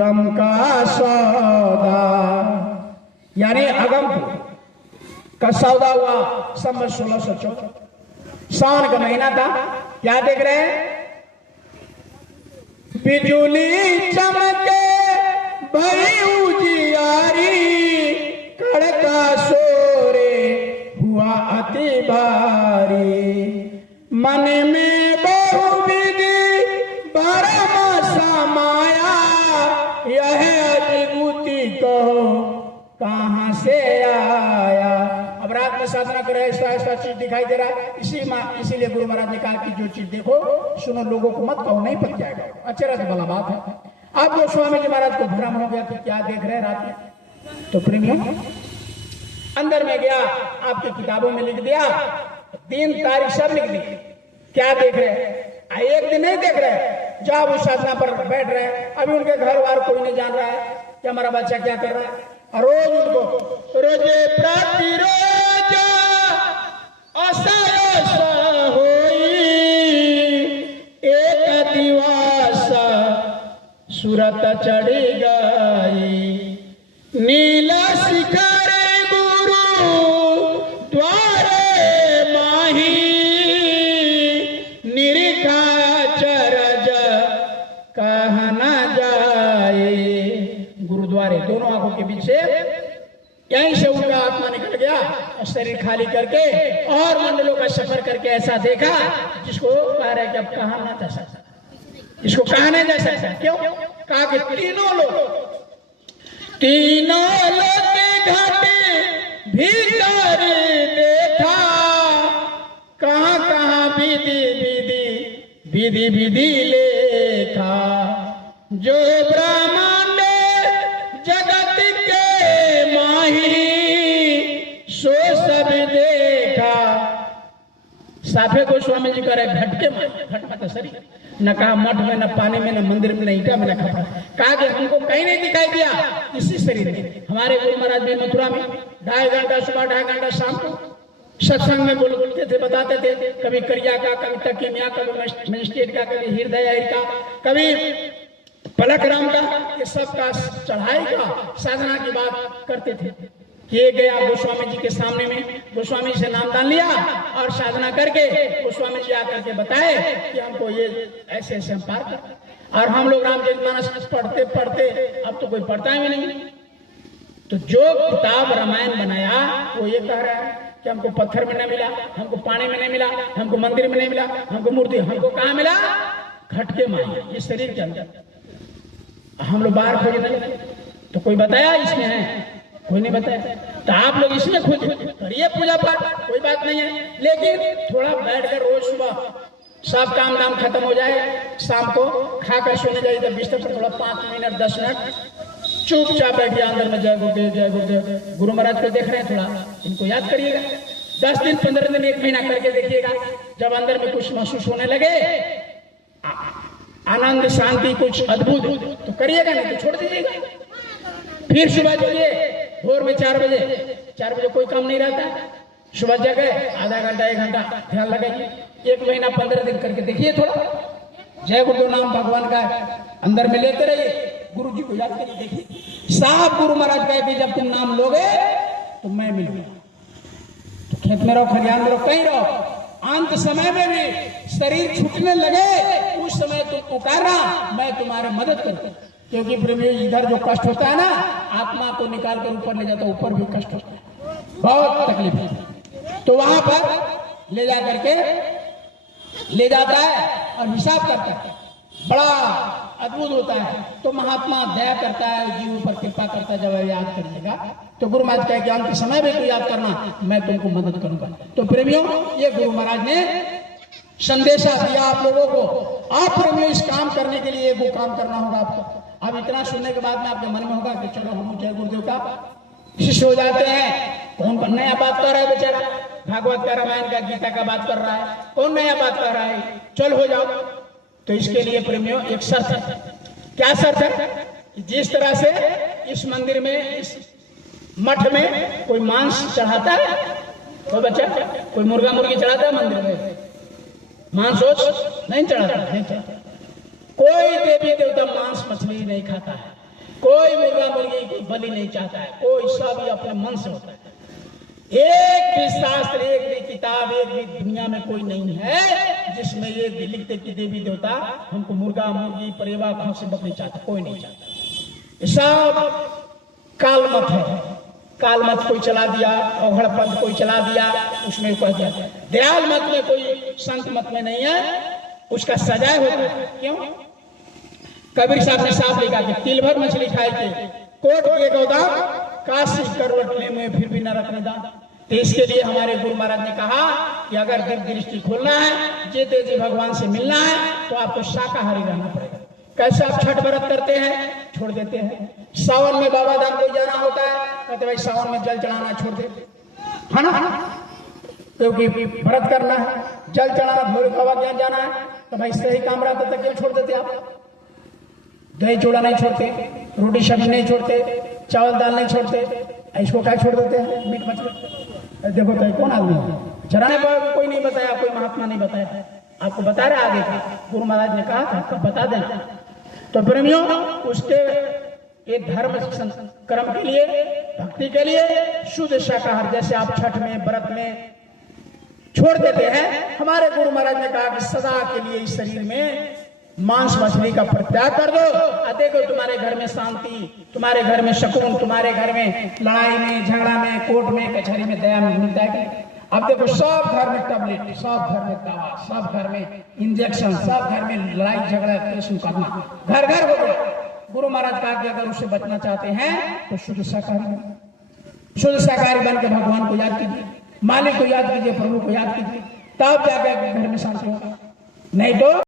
अगम का सौदा, यानी अगम का सौदा हुआ संवत 1614, सावन का महीना था। क्या देख रहे हैं? बिजुली चमके भई उजियारी, कड़का सोरे हुआ अति भारी, मन में बहुविधि भरम समाया, यह अतिभूति कहो कहां से आया। अब रात में साधना कर रहे, ऐसा ऐसा चीज दिखाई दे रहा है, इसीलिए गुरु महाराज ने कहा कि जो चीज देखो सुनो, लोगों को मत कहो, नहीं पक जाएगा। अच्छे रहते भला बात है। अब जो स्वामी जी महाराज को भ्रम हो गया कि क्या देख रहे हैं रात में, तो प्रेमियों अंदर में गया, आपकी किताबों में लिख दिया, दिन तारीख सब लिख दी, क्या देख रहे हैं। एक दिन नहीं देख रहे, जब उस साधना पर बैठ रहे हैं, अभी उनके घर वार कोई नहीं जान रहा है कि हमारा बच्चा क्या कर रहा है। रोज उनको रोजे प्रतिरोज असरस होई, एक दिवस सूरत चढ़ी गई, नीला शिखर गुरु द्वारे माही, निरिखा चरज कहना जाए। गुरुद्वारे दोनों आंखों के बीच से यहीं से उनका आत्मा निकल गया और शरीर खाली करके और मंडलों का सफर करके ऐसा देखा जिसको कह रहे कि अब कहा ना जा सकता, इसको कहा नहीं जा सकता। क्यों? कहा कि तीनों लोग के घाटे भीतर देखा, कहां कहां विधि विधि विधि विधि लेखा, जो ब्रह्मांड जगत के माही, सो सब देखा। साफे गोस्वामी जी कह रहे घट के माही, घट मतलब शरीर, न कहा मठ में, न पानी में, न मंदिर में, न ईटा में, न खपड़ा। कहा कि हमको कहीं नहीं दिखाई दिया, इसी शरीर में। हमारे गुरु महाराज भी मथुरा में 2.5 घंटा सुबह, 2.5 घंटा शाम को सत्संग में बोलते थे, बताते थे, कभी करिया का, कभी तकीमिया, कभी मजिस्ट्रेट का, कभी हृदय का, कभी पलक राम का, ये सब का चढ़ाई का साधना की बात करते थे। ये गया गोस्वामी जी के सामने में, गोस्वामी से नामदान लिया और साधना करके गोस्वामी जी आकर के बताए कि हमको ये ऐसे ऐसे हम पार कर। और हम लोग रामचरितमानस पढ़ते पढ़ते अब तो कोई पढ़ता ही नहीं। तो जो किताब रामायण बनाया वो ये कह रहा है कि हमको पत्थर में नहीं मिला, हमको पानी में नहीं मिला, हमको मंदिर में नहीं मिला, हमको मूर्ति, हमको कहाँ मिला? घट के माया, ये शरीर के अंदर। हम लोग बाहर खोजने लगे तो कोई बताया इसमें है? कोई नहीं बताया। तो आप लोग इसमें खोज करिए पूजा पाठ, कोई बात नहीं है, लेकिन थोड़ा बैठकर रोज सुबह सब काम दाम खत्म हो जाए, शाम को खाकर सोने जाइए, तो बिस्तर पर थोड़ा 5 मिनट 10 मिनट चुपचाप बैठिए अंदर में, जय गुरुदेव जय गुरुदेव। गुरु महाराज को देख रहे हैं, थोड़ा इनको याद करिएगा। 10 दिन 15 दिन 1 महीना करके देखिएगा, जब अंदर में कुछ महसूस होने लगे, आनंद शांति कुछ अद्भुत, तो करिएगा, नहीं तो छोड़ दीजिएगा। फिर सुबह जाइए, भोर में 4 बजे कोई काम नहीं रहता, सुबह जगह आधा घंटा 1 घंटा ध्यान लगाइए। 1 महीना 15 दिन करके देखिए, थोड़ा जय गुरुदेव नाम भगवान का अंदर में लेते रहिए, गुरु जी को याद करिए। देखिए साहब गुरु महाराज कहे कि जब तुम नाम लोगे तो मैं मिलूंगा। तो खेत में रहो, खलिहान में रहो, कहीं रहो, अंत समय में भी शरीर छूटने लगे, उस समय तुम पुकारना, मैं तुम्हारे मदद करूंगा। क्योंकि प्रेमी इधर जो कष्ट होता है ना, आत्मा को निकाल कर ऊपर ले जाता है, ऊपर भी कष्ट होता है, बहुत तकलीफ है। तो वहां पर ले जा करके ले जाता है और हिसाब करता है, बड़ा अद्भुत होता है। तो महात्मा दया करता है, जीव पर कृपा करता है, जब याद करिएगा तो गुरु महाराज कहे कि अंत समय में तो याद करना, मैं तुमको मदद करूंगा। तो प्रेमियों, ये गुरु महाराज ने संदेशा दिया आप लोगों को। आप प्रेमियों इस काम करने के लिए वो काम करना होगा आपको। अब इतना सुनने के बाद में आपके मन में होगा कि चलो हम जय गुरुदेव का शिष्य हो जाते हैं। कौन नया बात कर रहा है बेचारा, भागवत का, रामायण का, गीता का बात कर रहा है, कौन नया बात कर रहा है, चल हो जाओ। तो इसके लिए प्रेमियों एक शर्त है। क्या शर्त है? जिस तरह से इस मंदिर में, इस मठ में कोई मांस चढ़ाता है, कोई बच्चा कोई मुर्गा मुर्गी चढ़ाता है मंदिर में, मांस नहीं चढ़ाता, नहीं चढ़ाता। कोई देवी देवता मांस मछली नहीं खाता है। कोई मुर्गा मुर्गी को बलि नहीं चाहता है, कोई सब ये अपने मन से होता है। एक भी शास्त्र, एक भी किताब, एक भी दुनिया में कोई नहीं है जिसमें ये लिखते कि देवी देवता हमको मुर्गा मुर्गी परेवा खौफ से बकरी चाहता, कोई नहीं चाहता। ये सब कालमत है, कालमत कोई चला दिया, अवघड़ पंथ कोई चला दिया, उसमें कह दिया। दयाल मत में कोई संत मत में नहीं है, उसका सजाए होता है। क्यों? कबीर साहब ने साफ लिखा कि तिल भर मछली खाए थे, कोट के गोदाम, काशी करवट ले में फिर भी न रखने दान। तो इसके लिए हमारे गुरु महाराज ने कहा कि अगर दिव्य दृष्टि खोलना है, जीते जी भगवान से मिलना है, तो आपको शाकाहारी रहना पड़ेगा। कैसे आप छठ व्रत करते हैं, छोड़ देते हैं। सावन में बाबा धाम को जाना होता है, कहते भाई सावन में जल चढ़ाना छोड़ देते, है ना, क्योंकि व्रत करना है, जल चढ़ाना, भोर बाबा ज्ञान जाना है, तो भाई सही काम रहता था, क्यों छोड़ देते आप? दही चूड़ा नहीं छोड़ते, रोटी सब्जी नहीं छोड़ते, चावल दाल नहीं छोड़ते, इसको क्या छोड़ देते हैं? मीट मछली। देखो तो कौन आदमी है? चराने पर कोई नहीं बताया, कोई महात्मा नहीं बताया, आपको बता रहे आगे का गुरु महाराज ने कहा था, तब बता देना। तो प्रेमियों, उसके ये धर्म कर्म के लिए, भक्ति के लिए शुद्ध शाकाहार, जैसे आप छठ में व्रत में छोड़ देते हैं, हमारे गुरु महाराज ने कहा कि सदा के लिए इस शरीर में मांस मछली का परित्याग कर दो। देखो तुम्हारे घर में शांति, तुम्हारे घर में सुकून, तुम्हारे घर में लड़ाई में, झगड़ा में, कोर्ट में, कचहरी में दया मिलता है। अब देखो सब घर में टैबलेट, सब घर में दवा, सब घर में इंजेक्शन, सब घर में लड़ाई झगड़ा केस मुकदमा, घर घर हो गया। गुरु महाराज कहा कि अगर उससे बचना चाहते हैं तो शुद्ध शाकाहारी, शुद्ध शाकाहारी बनकर भगवान को याद कीजिए, मालिक को याद कीजिए, प्रभु को याद कीजिए, तब जाकर घर में शांति होगा। नहीं तो